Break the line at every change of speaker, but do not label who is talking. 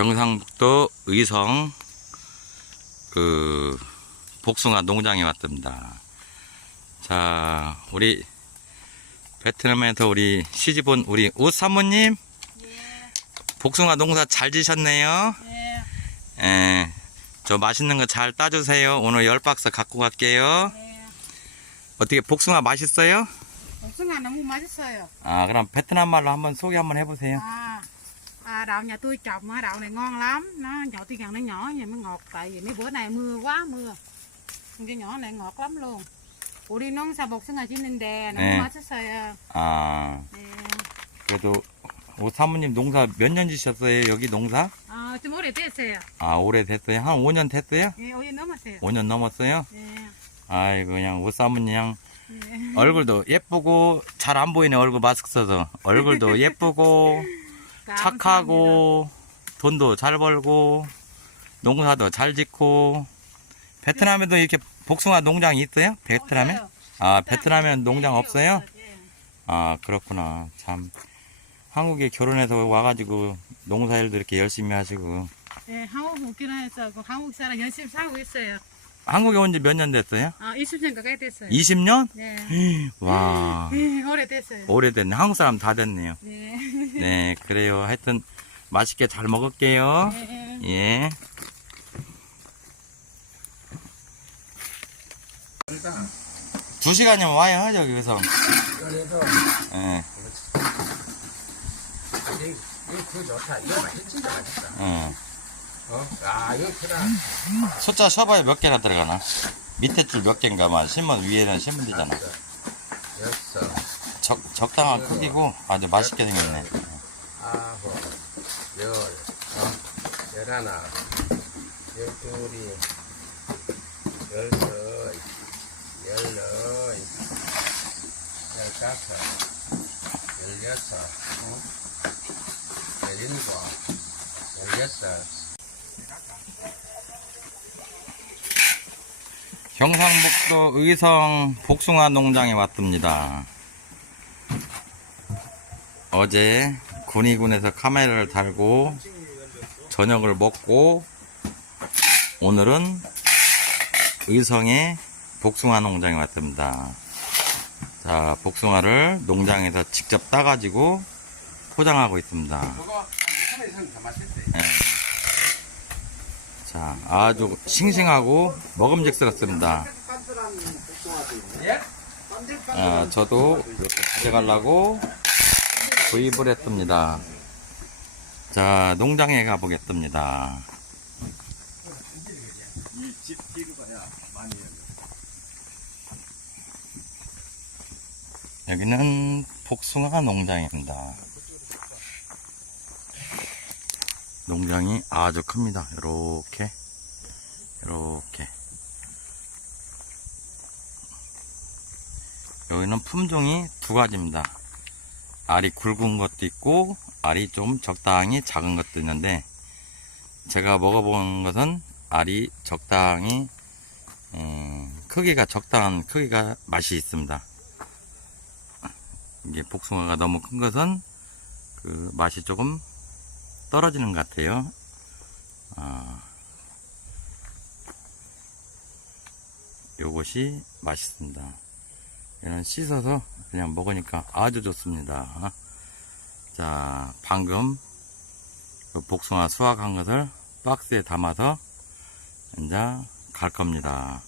경상북도 의성 그 복숭아 농장에 왔답니다. 자, 우리 베트남에서 우리 시집온 우리 우 사모님 복숭아 농사 잘 지셨네요.
네,
예, 저 맛있는 거 잘 따주세요. 오늘 열 박스 갖고 갈게요.
네.
어떻게 복숭아 맛있어요?
복숭아 너무 맛있어요.
아, 그럼 베트남 말로 한번 소개 한번 해보세요.
À, à, đào nhà tôi trồng á, đào này ngon lắm. Nó nhỏ tuy rằng nó nhỏ nhưng mới ngọt. Tại vì mấy bữa này mưa quá mưa. cái nhỏ này ngọt lắm luôn. 우리 농사 복숭아 짓는 데 너무
네.
맛있어요.
아,
네.
그래도 우 사모님 농사 몇 년 지셨어요? 여기 농사?
아, 좀 오래됐어요.
아, 오래됐어요? 한 5년 됐어요?
예, 5년 넘었어요.
5년 넘었어요?
네.
아이고, 그냥 우 사모님
네.
얼굴도 예쁘고 잘 안 보이네, 얼굴 마스크 써서. 얼굴도 예쁘고 착하고 돈도 잘 벌고 농사도 잘 짓고 베트남에도 이렇게 복숭아 농장이 있어요? 베트남에?
없어요.
아, 베트남에는 농장
네,
없어요?
예.
아, 그렇구나. 참. 한국에 결혼해서 와가지고 농사일도 이렇게 열심히 하시고.
예, 한국 해서 그 한국 사람 열심히 살고 있어요.
한국에 온 지 몇 년 됐어요?
아, 20년 가까이 됐어요.
20년?
네.
와.
예, 오래됐어요.
오래됐네. 한국 사람 다 됐네요.
네.
네, 그래요. 하여튼 맛있게 잘 먹을게요.
네.
예. 두 시간이면 와요, 여기서.
그래도
예,
이, 이그 좋다. 이거 맛있 진짜 맛있다.
예.
어? 아 이거 크다.
숫자 쉬어봐야 몇 개나 들어가나? 밑에 줄 몇 개인가만 심으면 위에는 심으면 되잖아.
여섯,
적, 적당한 크기고 아주 맛있게 생겼네.
아홉, 열, 어, 열하나, 열둘이, 열셋, 열넷, 열다섯, 열여섯, 어? 열일곱, 열여섯.
경상북도 의성 복숭아 농장에 왔습니다. 어제 군위군에서 카메라를 달고 저녁을 먹고 오늘은 의성의 복숭아 농장에 왔습니다. 자, 복숭아를 농장에서 직접 따가지고 포장하고 있습니다.
맛있대.
자, 아주 싱싱하고 먹음직스럽습니다.
예?
아, 저도 이렇게 가져가려고 구입을 했습니다. 자, 농장에 가보겠습니다. 여기는 복숭아 농장입니다. 농장이 아주 큽니다. 이렇게, 이렇게. 여기는 품종이 두 가지입니다. 알이 굵은 것도 있고 알이 좀 적당히 작은 것도 있는데 제가 먹어본 것은 알이 적당히 음, 크기가 적당한 크기가 맛이 있습니다. 이게 복숭아가 너무 큰 것은 그 맛이 조금 떨어지는 것 같아요. 아, 요것이 맛있습니다. 이런 씻어서 그냥 먹으니까 아주 좋습니다. 자, 방금 그 복숭아 수확한 것을 박스에 담아서 이제 갈 겁니다.